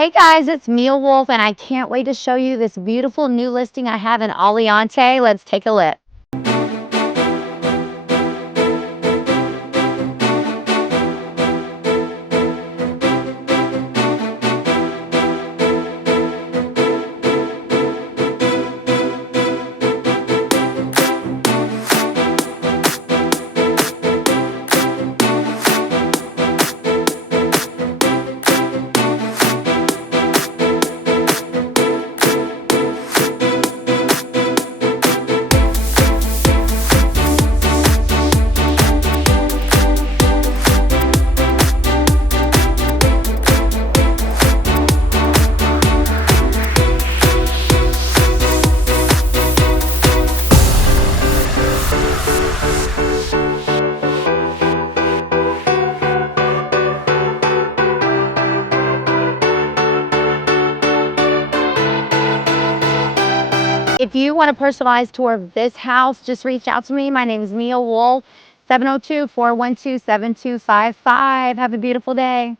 Hey guys, it's Mia Wolf, and I can't wait to show you this beautiful new listing I have in Aliante. Let's take a look. If you want a personalized tour of this house, just reach out to me. My name is Mia Wolf, 702-412-7255. Have a beautiful day.